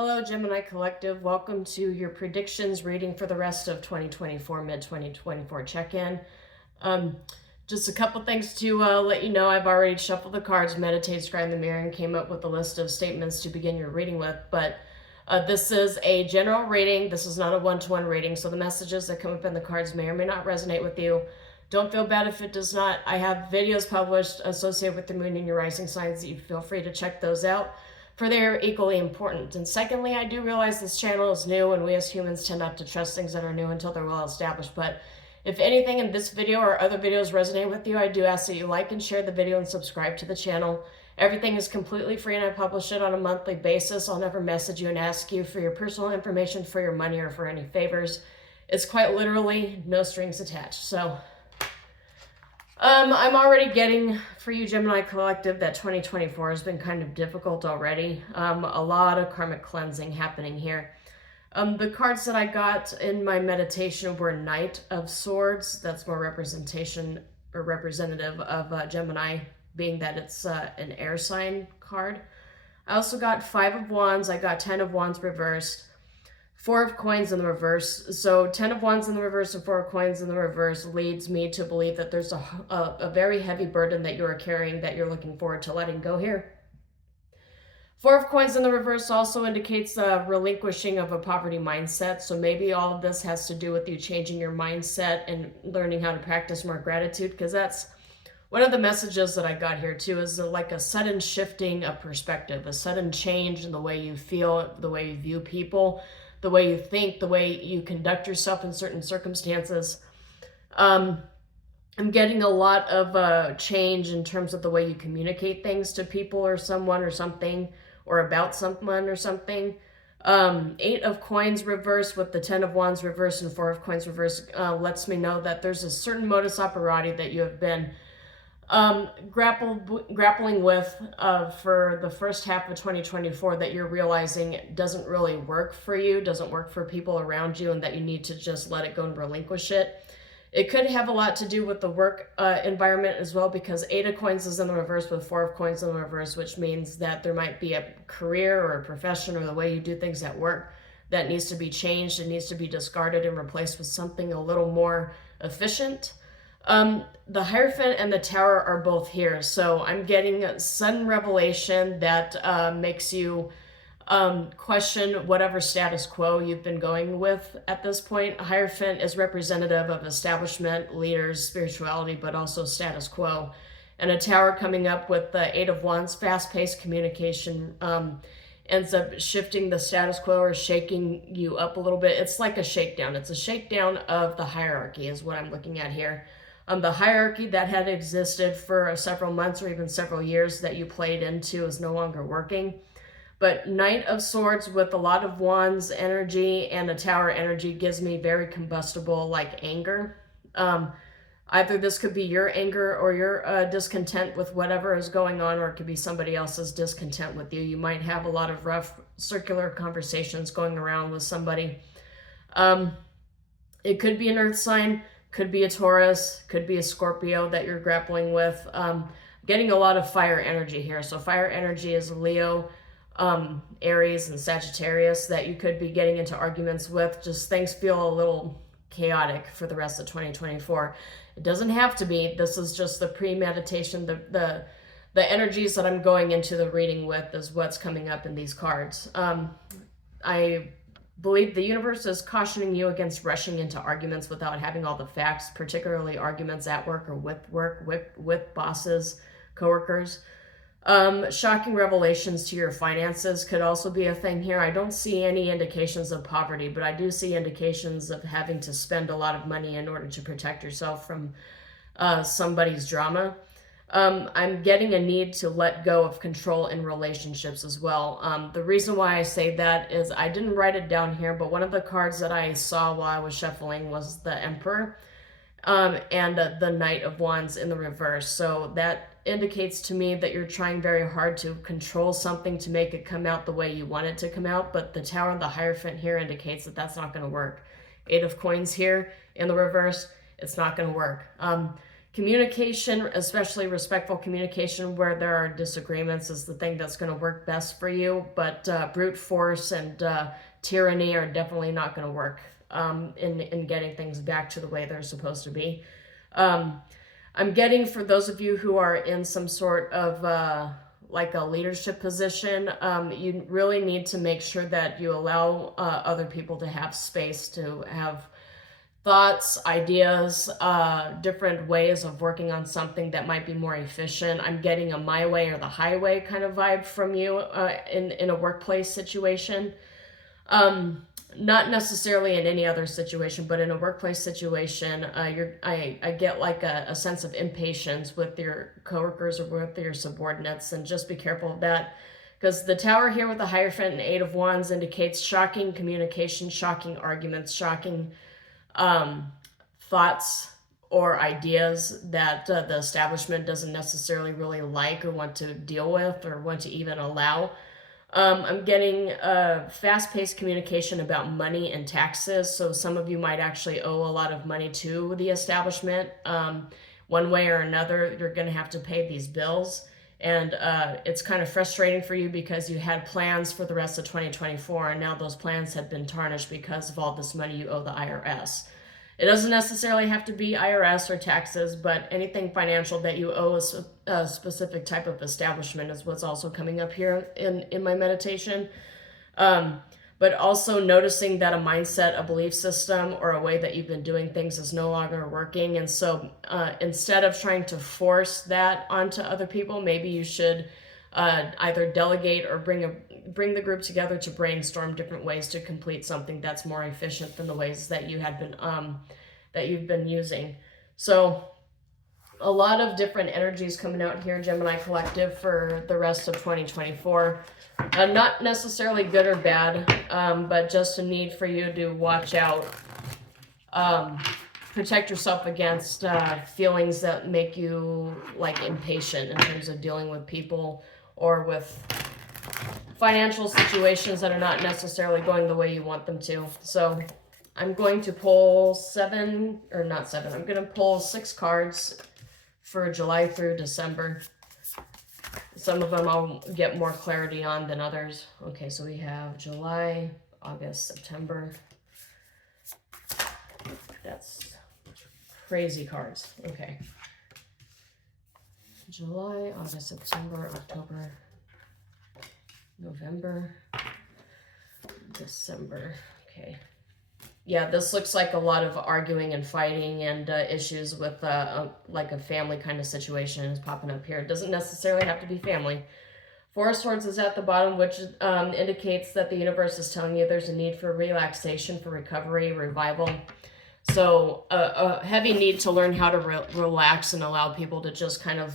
Hello, Gemini Collective. Welcome to your predictions reading for the rest of 2024, mid-2024 check-in. Just a couple things to let you know. I've already shuffled the cards, meditated, scribed in the mirror, and came up with a list of statements to begin your reading with. But this is a general reading. This is not a one-to-one reading, so the messages that come up in the cards may or may not resonate with you. Don't feel bad if it does not. I have videos published associated with the moon and your rising signs that you feel free to check those out, for they're equally important. And secondly, I do realize this channel is new and we as humans tend not to trust things that are new until they're well established. But if anything in this video or other videos resonate with you, I do ask that you like and share the video and subscribe to the channel. Everything is completely free and I publish it on a monthly basis. I'll never message you and ask you for your personal information, for your money, or for any favors. It's quite literally no strings attached. So I'm already getting, for you Gemini Collective, that 2024 has been kind of difficult already. A lot of karmic cleansing happening here. The cards that I got in my meditation were Knight of Swords. That's more representation or representative of Gemini, being that it's an air sign card. I also got 5 of Wands. I got 10 of Wands reversed. 4 of Coins in the reverse. So 10 of Wands in the reverse and 4 of Coins in the reverse leads me to believe that there's a very heavy burden that you are carrying that you're looking forward to letting go here. 4 of Coins in the reverse also indicates the relinquishing of a poverty mindset. So maybe all of this has to do with you changing your mindset and learning how to practice more gratitude, because that's one of the messages that I got here too, is like a sudden shifting of perspective, a sudden change in the way you feel, the way you view people, the way you think, the way you conduct yourself in certain circumstances. I'm getting a lot of change in terms of the way you communicate things to people or someone or something, or about someone or something. 8 of Coins reverse with the 10 of Wands reverse and 4 of Coins reverse lets me know that there's a certain modus operandi that you have been grappling with for the first half of 2024 that you're realizing doesn't really work for you, doesn't work for people around you, and that you need to just let it go and relinquish it. It could have a lot to do with the work environment as well, because 8 of Coins is in the reverse with 4 of Coins in the reverse, which means that there might be a career or a profession or the way you do things at work that needs to be changed and needs to be discarded and replaced with something a little more efficient. The Hierophant and the Tower are both here. So I'm getting a sudden revelation that makes you question whatever status quo you've been going with at this point. Hierophant is representative of establishment, leaders, spirituality, but also status quo. And a Tower coming up with the 8 of Wands, fast-paced communication, ends up shifting the status quo or shaking you up a little bit. It's like a shakedown. It's a shakedown of the hierarchy is what I'm looking at here. The hierarchy that had existed for several months or even several years that you played into is no longer working. But Knight of Swords with a lot of Wands energy and a Tower energy gives me very combustible, like anger. Either this could be your anger or your discontent with whatever is going on, or it could be somebody else's discontent with you. You might have a lot of rough circular conversations going around with somebody. It could be an earth sign, could be a Taurus, could be a Scorpio that you're grappling with. Getting a lot of fire energy here. So fire energy is Leo, Aries, and Sagittarius that you could be getting into arguments with. Just things feel a little chaotic for the rest of 2024. It doesn't have to be. This is just the premeditation. The energies that I'm going into the reading with is what's coming up in these cards. I believe the universe is cautioning you against rushing into arguments without having all the facts, particularly arguments at work or with bosses, coworkers. Shocking revelations to your finances could also be a thing here. I don't see any indications of poverty, but I do see indications of having to spend a lot of money in order to protect yourself from somebody's drama. I'm getting a need to let go of control in relationships as well. The reason why I say that is I didn't write it down here, but one of the cards that I saw while I was shuffling was the Emperor and the Knight of Wands in the reverse. So that indicates to me that you're trying very hard to control something to make it come out the way you want it to come out, but the Tower and the Hierophant here indicates that that's not going to work. 8 of Coins here in the reverse, it's not going to work. Communication, especially respectful communication where there are disagreements, is the thing that's going to work best for you. But brute force and tyranny are definitely not going to work in getting things back to the way they're supposed to be. I'm getting, for those of you who are in some sort of like a leadership position, you really need to make sure that you allow other people to have space to have thoughts, ideas, different ways of working on something that might be more efficient. I'm getting a my way or the highway kind of vibe from you in a workplace situation. Not necessarily in any other situation, but in a workplace situation, I get like a sense of impatience with your coworkers or with your subordinates, and just be careful of that. Because the Tower here with the Hierophant and Eight of Wands indicates shocking communication, shocking arguments, shocking thoughts or ideas that the establishment doesn't necessarily really like or want to deal with or want to even allow. I'm getting fast-paced communication about money and taxes, so some of you might actually owe a lot of money to the establishment. One way or another, you're going to have to pay these bills, and it's kind of frustrating for you because you had plans for the rest of 2024, and now those plans have been tarnished because of all this money you owe the IRS. It doesn't necessarily have to be IRS or taxes, but anything financial that you owe a specific type of establishment is what's also coming up here in my meditation. But also noticing that a mindset, a belief system, or a way that you've been doing things is no longer working. And so instead of trying to force that onto other people, maybe you should either delegate or bring the group together to brainstorm different ways to complete something that's more efficient than the ways that you had been that you've been using. So a lot of different energies coming out here, Gemini Collective, for the rest of 2024. Not necessarily good or bad, but just a need for you to watch out. Protect yourself against feelings that make you like impatient in terms of dealing with people or with financial situations that are not necessarily going the way you want them to. So I'm going to pull I'm going to pull 6 cards for July through December. Some of them I'll get more clarity on than others. Okay, so we have July, August, September. That's crazy cards. Okay. July, August, September, October, November, December. Okay. Yeah, this looks like a lot of arguing and fighting and issues with like a family kind of situation is popping up here. It doesn't necessarily have to be family. Four of Swords is at the bottom, which indicates that the universe is telling you there's a need for relaxation, for recovery, revival. So a heavy need to learn how to relax and allow people to just kind of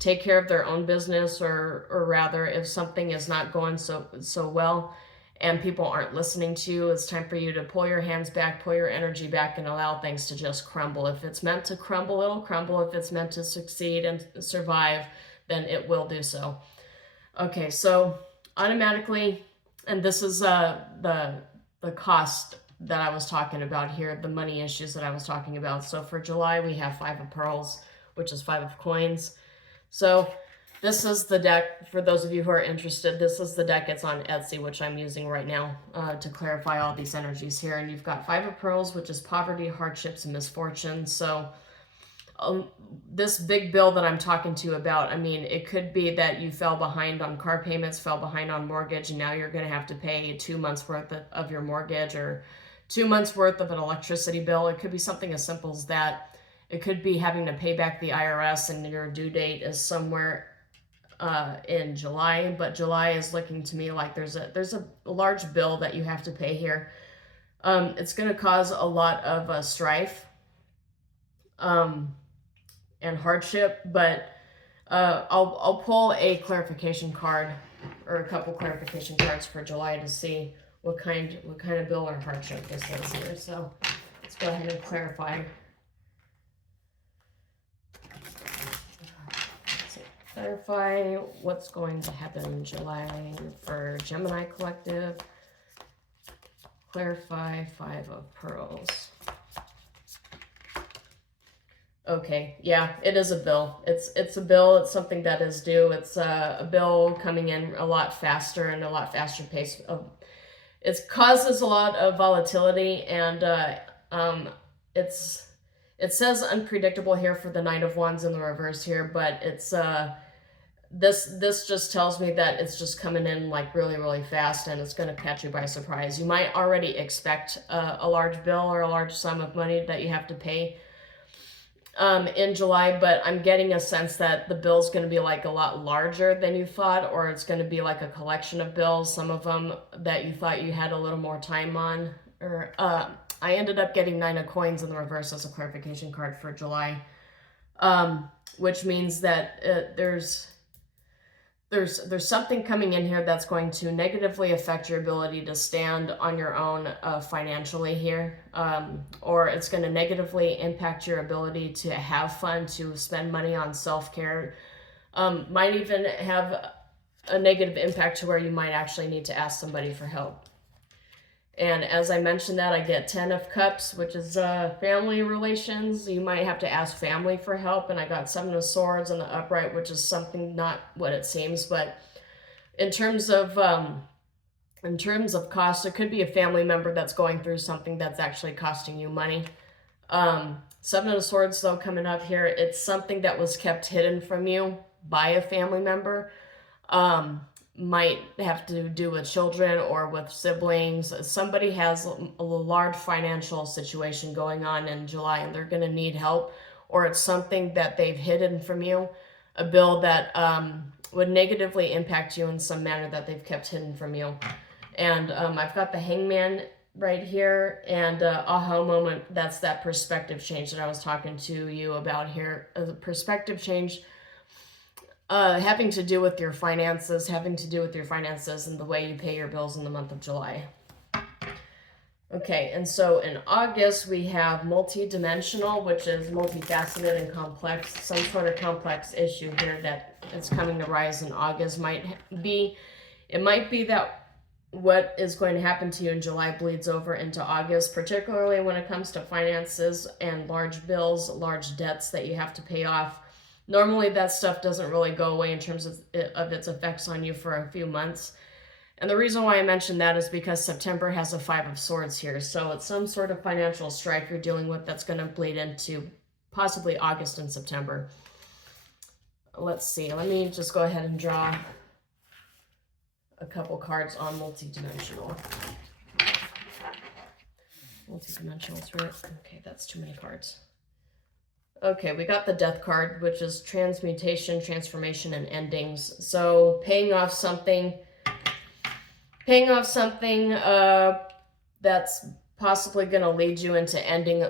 take care of their own business, or rather, if something is not going so well and people aren't listening to you, it's time for you to pull your hands back, pull your energy back, and allow things to just crumble. If it's meant to crumble, it'll crumble. If it's meant to succeed and survive, then it will do so. Okay, so automatically, and this is the cost that I was talking about here, the money issues that I was talking about. So for July, we have 5 of Pearls, which is 5 of Coins. So this is the deck, for those of you who are interested, this is the deck. It's on Etsy, which I'm using right now to clarify all these energies here. And you've got 5 of Pearls, which is poverty, hardships, and misfortune. So this big bill that I'm talking to you about, I mean, it could be that you fell behind on car payments, fell behind on mortgage, and now you're going to have to pay 2 months worth of your mortgage, or 2 months worth of an electricity bill. It could be something as simple as that. It could be having to pay back the IRS and your due date is somewhere in July, but July is looking to me like there's a large bill that you have to pay here. It's going to cause a lot of strife and hardship, but I'll pull a clarification card, or a couple clarification cards for July to see what kind of bill or hardship this is here. So let's go ahead and clarify. Clarify what's going to happen in July for Gemini Collective. Clarify 5 of Pearls. Okay, yeah, it is a bill. It's a bill. It's something that is due. It's a bill coming in a lot faster and a lot faster pace. It causes a lot of volatility, and um, it says unpredictable here for the Knight of Wands in the reverse here, but it's this just tells me that it's just coming in like really fast, and it's going to catch you by surprise. You might already expect a large bill or a large sum of money that you have to pay in July, but I'm getting a sense that the bill's going to be like a lot larger than you thought, or it's going to be like a collection of bills, some of them that you thought you had a little more time on. Or I ended up getting 9 of coins in the reverse as a clarification card for July, which means that there's something coming in here that's going to negatively affect your ability to stand on your own financially here, or it's going to negatively impact your ability to have fun, to spend money on self-care. Might even have a negative impact to where you might actually need to ask somebody for help. And as I mentioned that, I get 10 of Cups, which is family relations. You might have to ask family for help. And I got 7 of Swords in the upright, which is something not what it seems. But in terms of cost, it could be a family member that's going through something that's actually costing you money. 7 of Swords, though, coming up here, it's something that was kept hidden from you by a family member. Might have to do with children or with siblings. Somebody has a large financial situation going on in July and they're going to need help, or it's something that they've hidden from you, a bill that would negatively impact you in some manner that they've kept hidden from you. And I've got the Hangman right here, and aha moment, that's that perspective change that I was talking to you about here. A perspective change having to do with your finances, and the way you pay your bills in the month of July. Okay, and so in August, we have multi-dimensional, which is multifaceted and complex. Some sort of complex issue here that is coming to rise in August it might be that what is going to happen to you in July bleeds over into August, particularly when it comes to finances and large bills, large debts that you have to pay off. Normally that stuff doesn't really go away in terms of its effects on you for a few months. And the reason why I mentioned that is because September has a 5 of Swords here. So it's some sort of financial strife you're dealing with that's going to bleed into possibly August and September. Let's see. Let me just go ahead and draw a couple cards on multidimensional. Multidimensional through it. Okay, that's too many cards. Okay, we got the Death card, which is transmutation, transformation, and endings. So paying off something that's possibly going to lead you into ending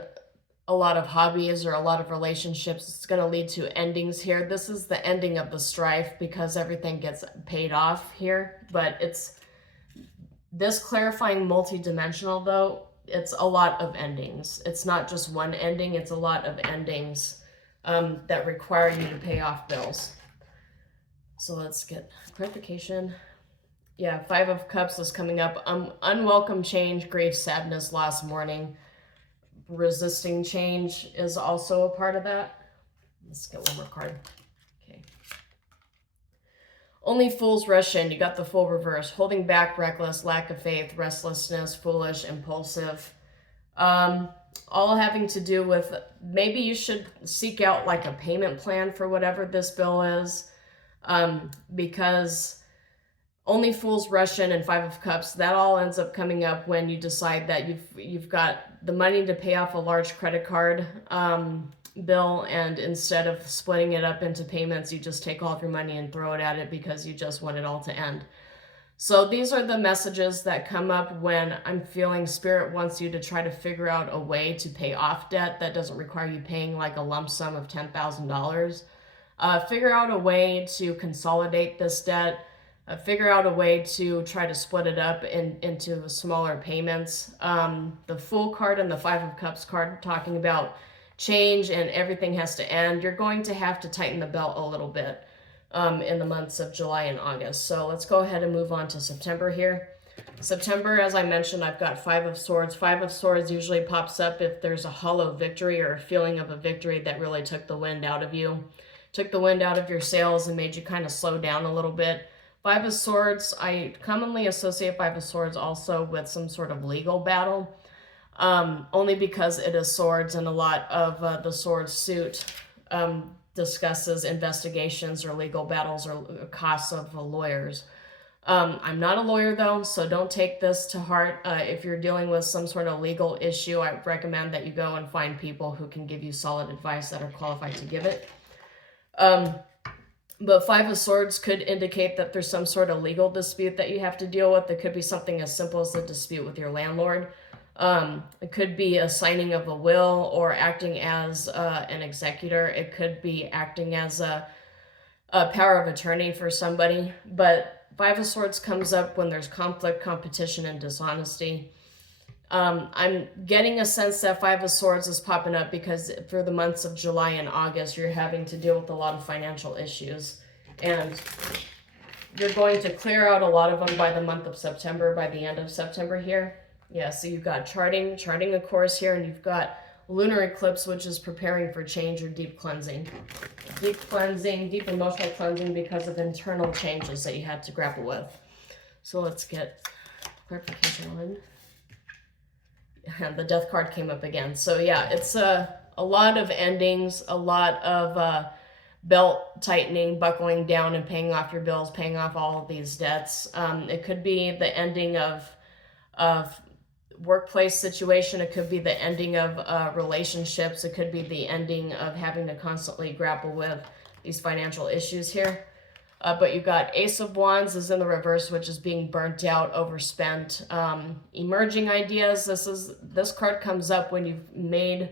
a lot of hobbies or a lot of relationships. It's going to lead to endings here. This is the ending of the strife because everything gets paid off here. But it's this clarifying multidimensional, though. It's a lot of endings. It's not just one ending. It's a lot of endings that require you to pay off bills. So let's get clarification. Yeah, 5 of Cups is coming up. Unwelcome change, grief, sadness, loss, mourning. Resisting change is also a part of that. Let's get one more card. Okay. Only fools rush in. You got the Fool reverse. Holding back, reckless, lack of faith, restlessness, foolish, impulsive. All having to do with maybe you should seek out like a payment plan for whatever this bill is. Because only fools rush in and 5 of Cups, that all ends up coming up when you decide that you've got the money to pay off a large credit card bill, and instead of splitting it up into payments, you just take all of your money and throw it at it because you just want it all to end. So these are the messages that come up when I'm feeling Spirit wants you to try to figure out a way to pay off debt that doesn't require you paying like a lump sum of $10,000. Figure out a way to consolidate this debt. Figure out a way to try to split it up into smaller payments. The Fool card and the 5 of Cups card talking about change and everything has to end. You're going to have to tighten the belt a little bit in the months of July and August. So let's go ahead and move on to September here. September, as I mentioned, I've got Five of Swords. Five of Swords usually pops up if there's a hollow victory or a feeling of a victory that really took the wind out of you. Took the wind out of your sails and made you kind of slow down a little bit. Five of Swords, I commonly associate Five of Swords also with some sort of legal battle. Only because it is swords, and a lot of the sword suit discusses investigations or legal battles or costs of lawyers. I'm not a lawyer though, so don't take this to heart. If you're dealing with some sort of legal issue, I recommend that you go and find people who can give you solid advice that are qualified to give it. But Five of Swords could indicate that there's some sort of legal dispute that you have to deal with. It could be something as simple as a dispute with your landlord. It could be a signing of a will or acting as an executor. It could be acting as a power of attorney for somebody. But Five of Swords comes up when there's conflict, competition, and dishonesty. I'm getting a sense that Five of Swords is popping up because for the months of July and August, you're having to deal with a lot of financial issues. And you're going to clear out a lot of them by the month of September, by the end of September here. Yeah, so you've got charting a course here, and you've got lunar eclipse, which is preparing for change or deep cleansing. Deep cleansing, deep emotional cleansing because of internal changes that you had to grapple with. So let's get clarification on. And the death card came up again. So yeah, it's a lot of endings, a lot of belt tightening, buckling down and paying off your bills, paying off all of these debts. It could be the ending of workplace situation. It could be the ending of relationships. It could be the ending of having to constantly grapple with these financial issues here. But you got Ace of Wands is in the reverse, which is being burnt out, overspent, emerging ideas. This card comes up when you've made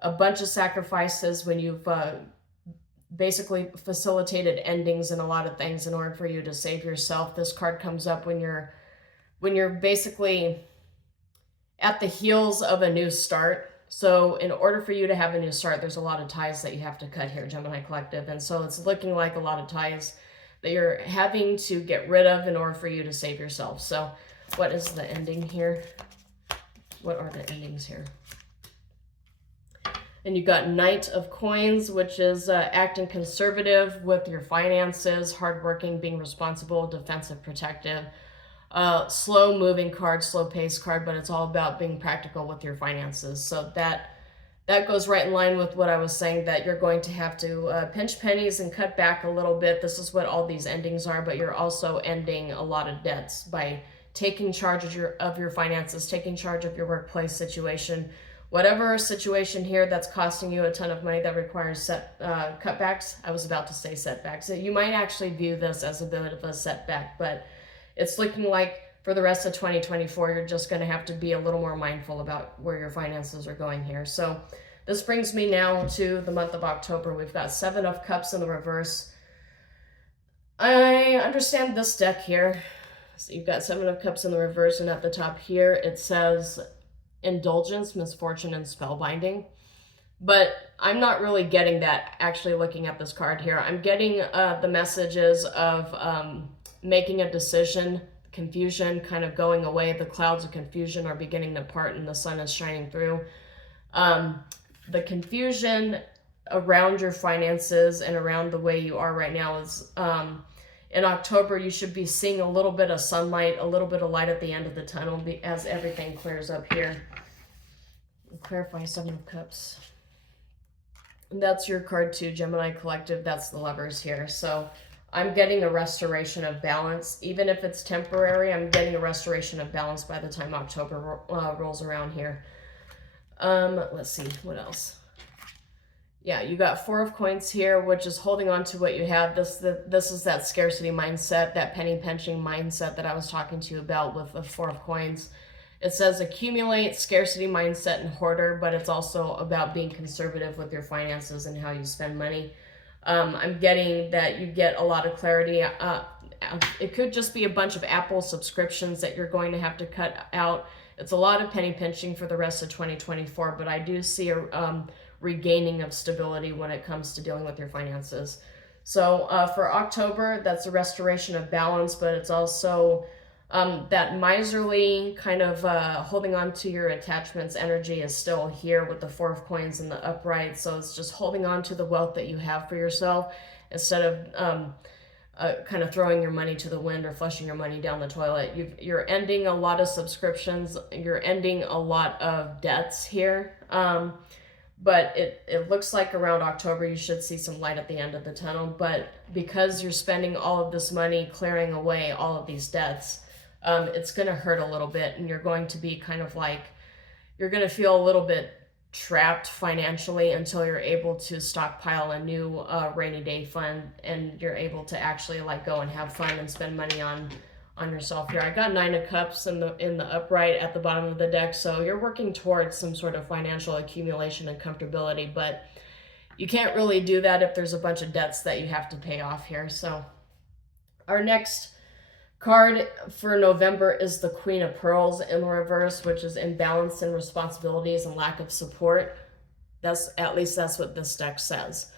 a bunch of sacrifices, when you've basically facilitated endings in a lot of things in order for you to save yourself. This card comes up when you're basically at the heels of a new start. So in order for you to have a new start, there's a lot of ties that you have to cut here, Gemini Collective. And so it's looking like a lot of ties that you're having to get rid of in order for you to save yourself. So what is the ending here? What are the endings here? And you've got Knight of Coins, which is acting conservative with your finances, hardworking, being responsible, defensive, protective. Slow moving card, slow pace card, but it's all about being practical with your finances. So that goes right in line with what I was saying, that you're going to have to pinch pennies and cut back a little bit. This is what all these endings are, but you're also ending a lot of debts by taking charge of your finances, taking charge of your workplace situation. Whatever situation here that's costing you a ton of money that requires cutbacks, I was about to say setbacks. You might actually view this as a bit of a setback, but it's looking like for the rest of 2024, you're just going to have to be a little more mindful about where your finances are going here. So this brings me now to the month of October. We've got Seven of Cups in the reverse. I understand this deck here. So you've got Seven of Cups in the reverse, and at the top here, it says indulgence, misfortune, and spellbinding. But I'm not really getting that actually looking at this card here. I'm getting the messages of making a decision, confusion kind of going away. The clouds of confusion are beginning to part and the sun is shining through. The confusion around your finances and around the way you are right now is in October, you should be seeing a little bit of sunlight, a little bit of light at the end of the tunnel as everything clears up here. Clarify Seven of Cups. And that's your card too, Gemini Collective. That's the Lovers here. So I'm getting a restoration of balance. Even if it's temporary, I'm getting a restoration of balance by the time October rolls around here. Let's see, what else? Yeah, you got Four of Coins here, which is holding on to what you have. This is that scarcity mindset, that penny pinching mindset that I was talking to you about with the Four of Coins. It says accumulate, scarcity mindset, and hoarder, but it's also about being conservative with your finances and how you spend money. I'm getting that you get a lot of clarity. It could just be a bunch of Apple subscriptions that you're going to have to cut out. It's a lot of penny pinching for the rest of 2024, but I do see a regaining of stability when it comes to dealing with your finances. So for October, that's a restoration of balance, but it's also That miserly kind of holding on to your attachments energy is still here with the Four of Coins in the upright. So it's just holding on to the wealth that you have for yourself instead of kind of throwing your money to the wind or flushing your money down the toilet. You're ending a lot of subscriptions. You're ending a lot of debts here. But it looks like around October you should see some light at the end of the tunnel. But because you're spending all of this money clearing away all of these debts, it's going to hurt a little bit, and you're going to be kind of like, you're going to feel a little bit trapped financially until you're able to stockpile a new rainy day fund, and you're able to actually like go and have fun and spend money on yourself here. I got Nine of Cups in the upright at the bottom of the deck, so you're working towards some sort of financial accumulation and comfortability, but you can't really do that if there's a bunch of debts that you have to pay off here. So our next card for November is the Queen of Pearls in reverse, which is imbalance in responsibilities and lack of support. At least that's what this deck says.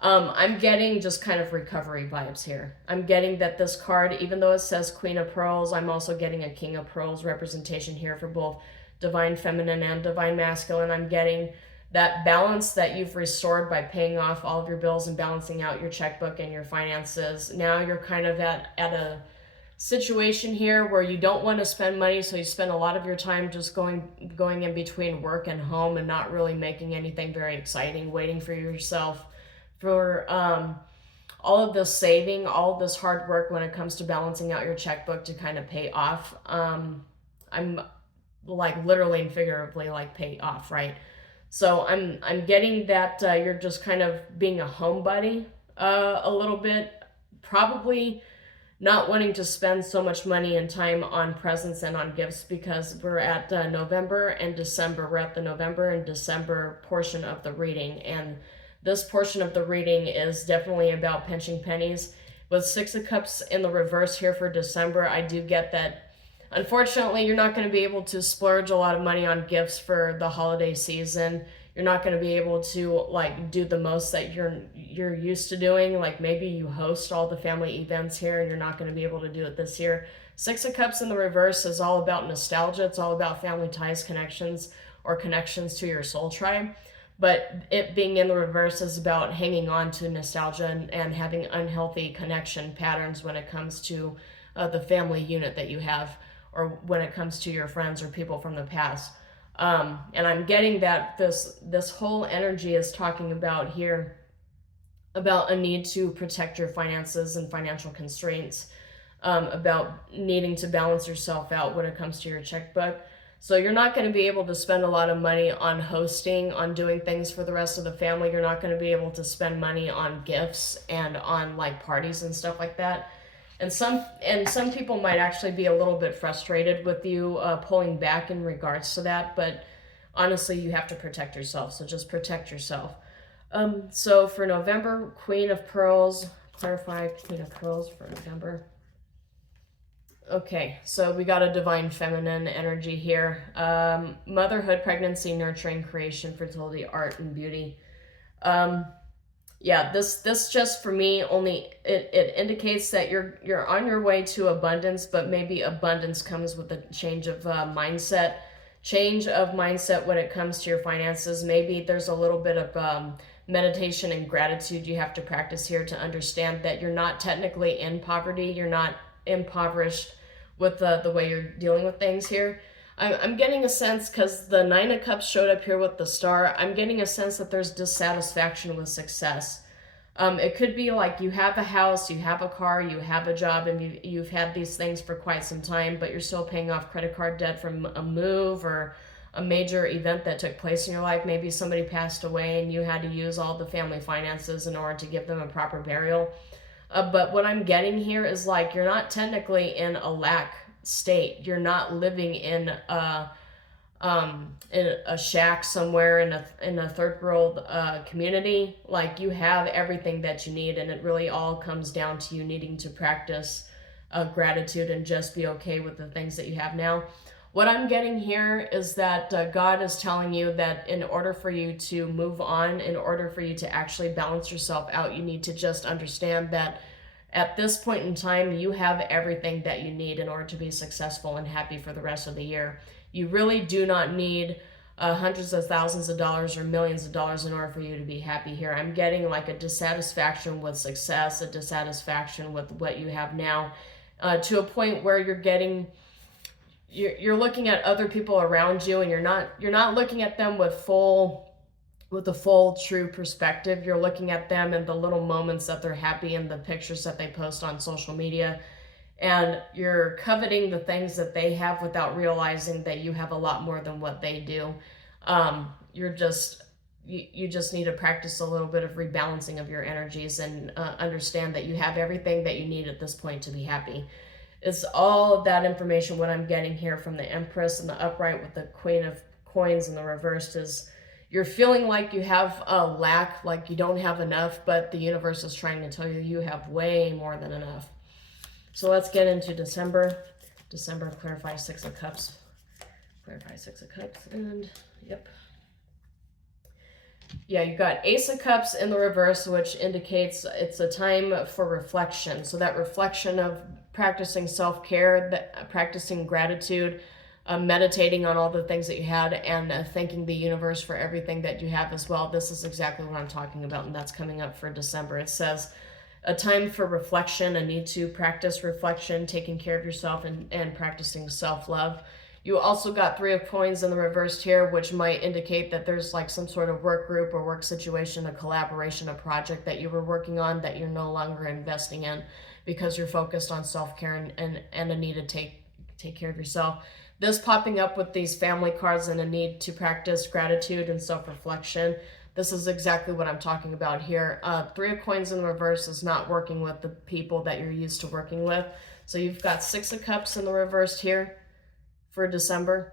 I'm getting just kind of recovery vibes here. I'm getting that this card, even though it says Queen of Pearls, I'm also getting a King of Pearls representation here for both Divine Feminine and Divine Masculine. I'm getting that balance that you've restored by paying off all of your bills and balancing out your checkbook and your finances. Now you're kind of at a situation here where you don't want to spend money, so you spend a lot of your time just going in between work and home and not really making anything very exciting, waiting for yourself for all of this saving, all of this hard work when it comes to balancing out your checkbook to kind of pay off. I'm like literally and figuratively like pay off, right? So I'm getting that you're just kind of being a homebody a little bit, probably not wanting to spend so much money and time on presents and on gifts because we're at November and December. We're at the November and December portion of the reading, and this portion of the reading is definitely about pinching pennies. With Six of Cups in the reverse here for December, I do get that unfortunately you're not going to be able to splurge a lot of money on gifts for the holiday season. You're not going to be able to like do the most that you're used to doing. Like maybe you host all the family events here and you're not going to be able to do it this year. Six of Cups in the reverse is all about nostalgia. It's all about family ties, connections, or connections to your soul tribe. But it being in the reverse is about hanging on to nostalgia and having unhealthy connection patterns when it comes to the family unit that you have, or when it comes to your friends or people from the past. And I'm getting that this whole energy is talking about here about a need to protect your finances and financial constraints, about needing to balance yourself out when it comes to your checkbook. So you're not going to be able to spend a lot of money on hosting, on doing things for the rest of the family. You're not going to be able to spend money on gifts and on like parties and stuff like that. And some people might actually be a little bit frustrated with you pulling back in regards to that. But honestly, you have to protect yourself. So just protect yourself. So for November, Queen of Pearls, clarify Queen of Pearls for November. Okay, so we got a Divine Feminine energy here. Motherhood, pregnancy, nurturing, creation, fertility, art, and beauty. Yeah, this just for me only, it indicates that you're on your way to abundance, but maybe abundance comes with a change of mindset. Change of mindset when it comes to your finances. Maybe there's a little bit of meditation and gratitude you have to practice here to understand that you're not technically in poverty. You're not impoverished with the way you're dealing with things here. I'm getting a sense, because the Nine of Cups showed up here with the Star, I'm getting a sense that there's dissatisfaction with success. It could be like you have a house, you have a car, you have a job, and you've had these things for quite some time, but you're still paying off credit card debt from a move or a major event that took place in your life. Maybe somebody passed away and you had to use all the family finances in order to give them a proper burial. But what I'm getting here is like you're not technically in a lack state. You're not living in a shack somewhere in a third world community. Like you have everything that you need, and it really all comes down to you needing to practice gratitude and just be okay with the things that you have now. What I'm getting here is that God is telling you that in order for you to move on, in order for you to actually balance yourself out, you need to just understand that At this point in time, you have everything that you need in order to be successful and happy for the rest of the year. You really do not need hundreds of thousands of dollars or millions of dollars in order for you to be happy here. I'm getting like a dissatisfaction with success, a dissatisfaction with what you have now, to a point where you're looking at other people around you, and you're not looking at them with a full true perspective. You're looking at them in the little moments that they're happy in the pictures that they post on social media, and you're coveting the things that they have without realizing that you have a lot more than what they do. You just need to practice a little bit of rebalancing of your energies, and understand that you have everything that you need at this point to be happy. It's all of that information what I'm getting here from the Empress and the upright with the Queen of Coins in the reversed is you're feeling like you have a lack, like you don't have enough, but the universe is trying to tell you you have way more than enough. So let's get into December. December, clarify Six of Cups. Clarify Six of Cups, and yep. Yeah, you got Ace of Cups in the reverse, which indicates it's a time for reflection. So that reflection of practicing self-care, practicing gratitude, meditating on all the things that you had, and thanking the universe for everything that you have as well. This is exactly what I'm talking about, and that's coming up for December. It says a time for reflection, a need to practice reflection, taking care of yourself, and practicing self-love. You also got Three of Coins in the reversed here, which might indicate that there's like some sort of work group or work situation, a collaboration, a project that you were working on that you're no longer investing in because you're focused on self-care and a need to take care of yourself. This popping up with these family cards and a need to practice gratitude and self-reflection. This is exactly what I'm talking about here. Three of Coins in the reverse is not working with the people that you're used to working with. So you've got Six of Cups in the reversed here for December.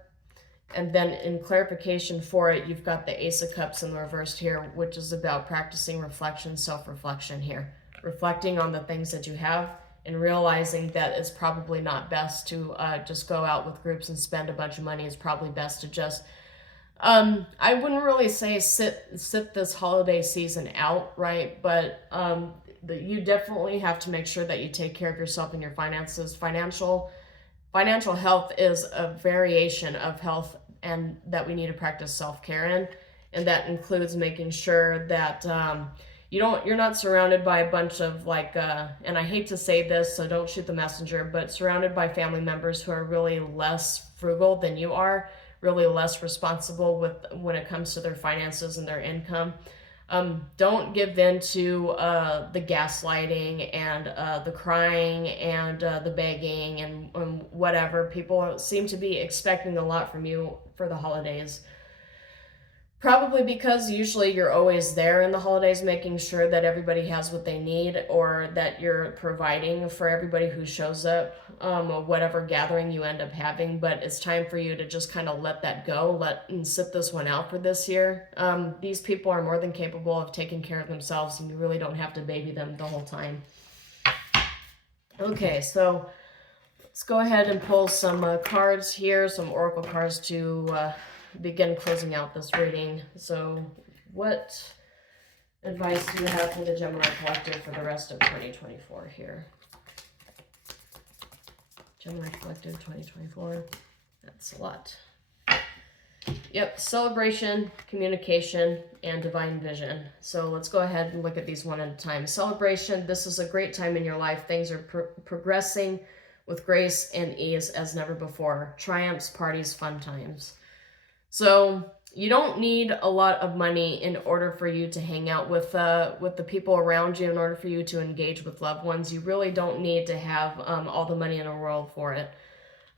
And then in clarification for it, you've got the Ace of Cups in the reversed here, which is about practicing reflection, self-reflection here. Reflecting on the things that you have and realizing that it's probably not best to just go out with groups and spend a bunch of money. It's probably best to just, I wouldn't really say sit this holiday season out, right? But you definitely have to make sure that you take care of yourself and your finances. Financial health is a variation of health, and that we need to practice self-care in, and that includes making sure that you're not surrounded by a bunch of like, and I hate to say this, so don't shoot the messenger, but surrounded by family members who are really less frugal than you are, really less responsible when it comes to their finances and their income. Don't give in to the gaslighting and the crying and the begging and whatever. People seem to be expecting a lot from you for the holidays. Probably because usually you're always there in the holidays, making sure that everybody has what they need, or that you're providing for everybody who shows up, or whatever gathering you end up having. But it's time for you to just kind of let that go, and sit this one out for this year. These people are more than capable of taking care of themselves, and you really don't have to baby them the whole time. Okay, so let's go ahead and pull some cards here, some oracle cards to begin closing out this reading. So what advice do you have for the Gemini Collective for the rest of 2024 here? Gemini Collective 2024. That's a lot. Yep, celebration, communication, and divine vision. So let's go ahead and look at these one at a time. Celebration, this is a great time in your life. Things are progressing with grace and ease as never before. Triumphs, parties, fun times. So you don't need a lot of money in order for you to hang out with the people around you, in order for you to engage with loved ones. You really don't need to have all the money in the world for it.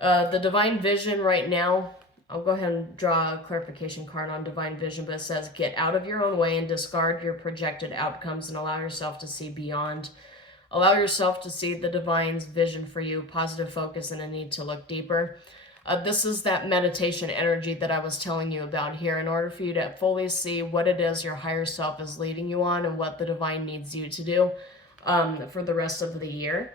The divine vision right now, I'll go ahead and draw a clarification card on divine vision, but it says get out of your own way and discard your projected outcomes and allow yourself to see beyond. Allow yourself to see the divine's vision for you, positive focus, and a need to look deeper. This is that meditation energy that I was telling you about here. In order for you to fully see what it is your higher self is leading you on and what the divine needs you to do for the rest of the year,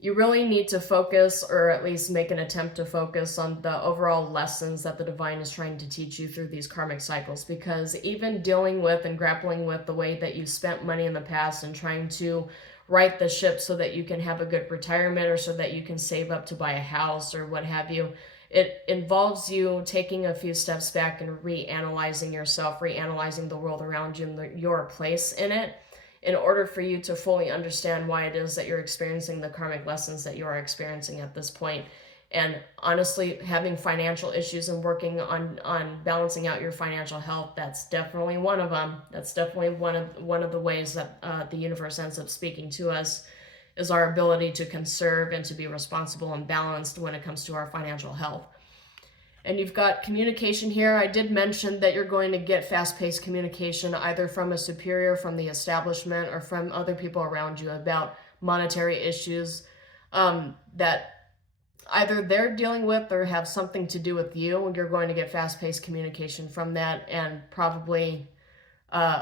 you really need to focus, or at least make an attempt to focus on the overall lessons that the divine is trying to teach you through these karmic cycles. Because even dealing with and grappling with the way that you spent money in the past and trying to right the ship so that you can have a good retirement, or so that you can save up to buy a house or what have you. It involves you taking a few steps back and reanalyzing yourself, reanalyzing the world around you and your place in it, in order for you to fully understand why it is that you're experiencing the karmic lessons that you are experiencing at this point. And honestly, having financial issues and working on balancing out your financial health, that's definitely one of them. That's definitely one of the ways that the universe ends up speaking to us, is our ability to conserve and to be responsible and balanced when it comes to our financial health. And you've got communication here. I did mention that you're going to get fast-paced communication either from a superior, from the establishment, or from other people around you about monetary issues that either they're dealing with or have something to do with you. You're going to get fast-paced communication from that, and probably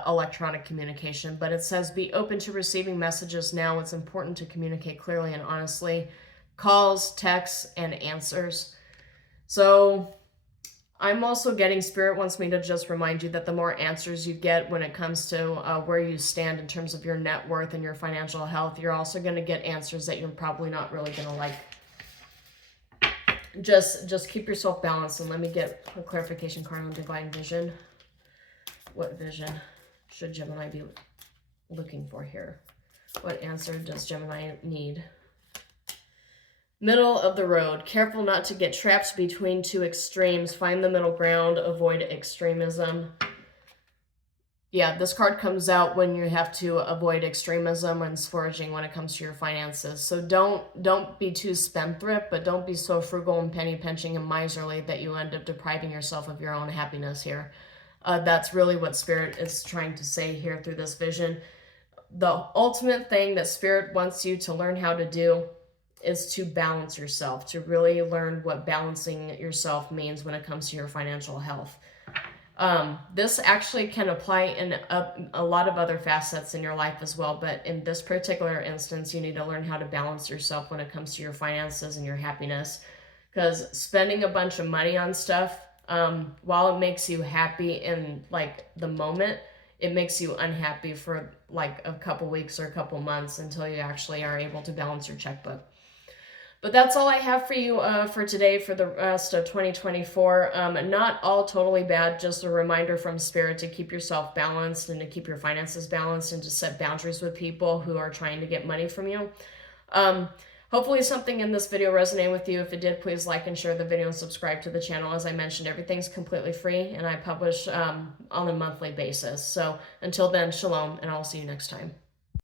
electronic communication. But it says, be open to receiving messages now. It's important to communicate clearly and honestly. Calls, texts, and answers. So I'm also getting, Spirit wants me to just remind you that the more answers you get when it comes to where you stand in terms of your net worth and your financial health, you're also going to get answers that you're probably not really going to like. Just keep yourself balanced. And let me get a clarification card on divine vision. What vision should Gemini be looking for here? What answer does Gemini need? Middle of the road. Careful not to get trapped between two extremes. Find the middle ground. Avoid extremism. Yeah, this card comes out when you have to avoid extremism and splurging when it comes to your finances. So don't be too spendthrift, but don't be so frugal and penny pinching and miserly that you end up depriving yourself of your own happiness here. That's really what Spirit is trying to say here through this vision. The ultimate thing that Spirit wants you to learn how to do is to balance yourself, to really learn what balancing yourself means when it comes to your financial health. This actually can apply in a lot of other facets in your life as well, but in this particular instance, you need to learn how to balance yourself when it comes to your finances and your happiness. Because spending a bunch of money on stuff, while it makes you happy in like the moment, it makes you unhappy for like a couple weeks or a couple months until you actually are able to balance your checkbook. But that's all I have for you for today for the rest of 2024. Not all totally bad, just a reminder from Spirit to keep yourself balanced and to keep your finances balanced and to set boundaries with people who are trying to get money from you. Hopefully something in this video resonated with you. If it did, please like and share the video and subscribe to the channel. As I mentioned, everything's completely free and I publish on a monthly basis. So until then, shalom, and I'll see you next time.